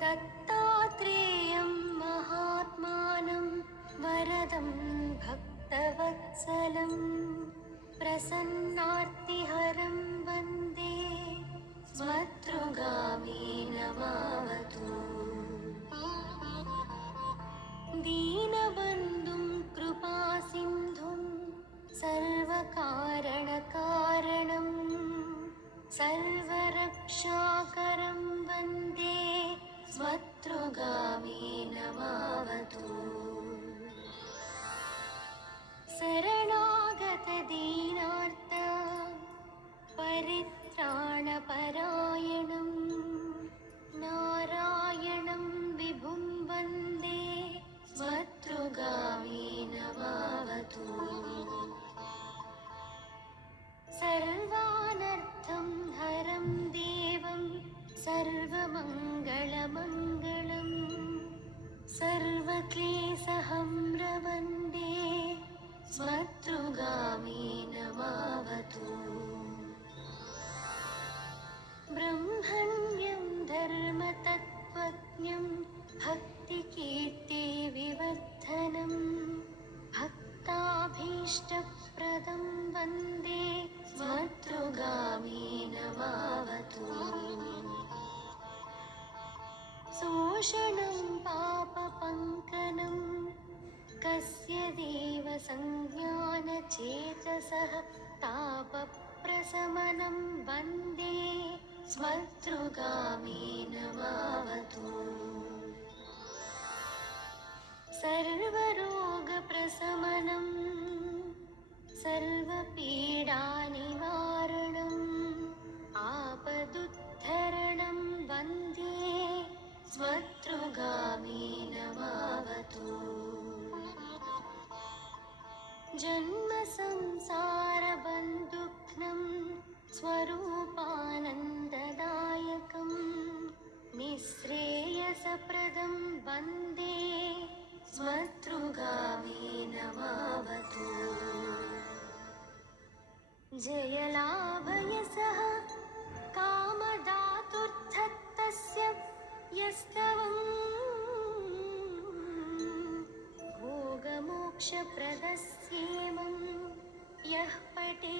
दत्तात्रेयं महात्मानं वरदं भक्तवत्सलं प्रसन्नार्तिहरं वन्दे स्मतृगामिनमावतु। दीनबन्धुं कृपासिन्धुं सर्वकारणकारणं सर्वरक्षाकरं वन्दे स्मतृगामिनमावतु। शरणागतदीनार्त परित्राणपरायणं नारायणं विभुं वन्दे स्मतृगामिनमावतु। सर्वानर्थं हरं देवं सर्वमङ्गलमङ्गलं सर्वक्लेशहं वन्दे स्मतृगामिनमावतु। ब्रह्मण्यं धर्मतत्त्वज्ञं भक्तिकीर्ति विवर्धनं भक्ताभीष्टप्रदं वन्दे स्मतृगामिनमावतु। शोषणं पापपङ्कनं कस्य देवसंज्ञानचेतसः तापप्रशमनं वन्दे स्मतृगामिनमावतु। सर्वरोगप्रशमनं सर्वपीडानिवारणम् आपदुद्धरणं वन्दे स्मतृगामिनमावतु। जन्मसंसारबन्धुघ्नं स्वरूपानन्ददायकं निःश्रेयसप्रदं वन्दे स्मतृगामिनमावतु। जयलाभयसः कामदातुर्थत्तस्य यस्तवं भोगमोक्षप्रदस्येमं यः पठे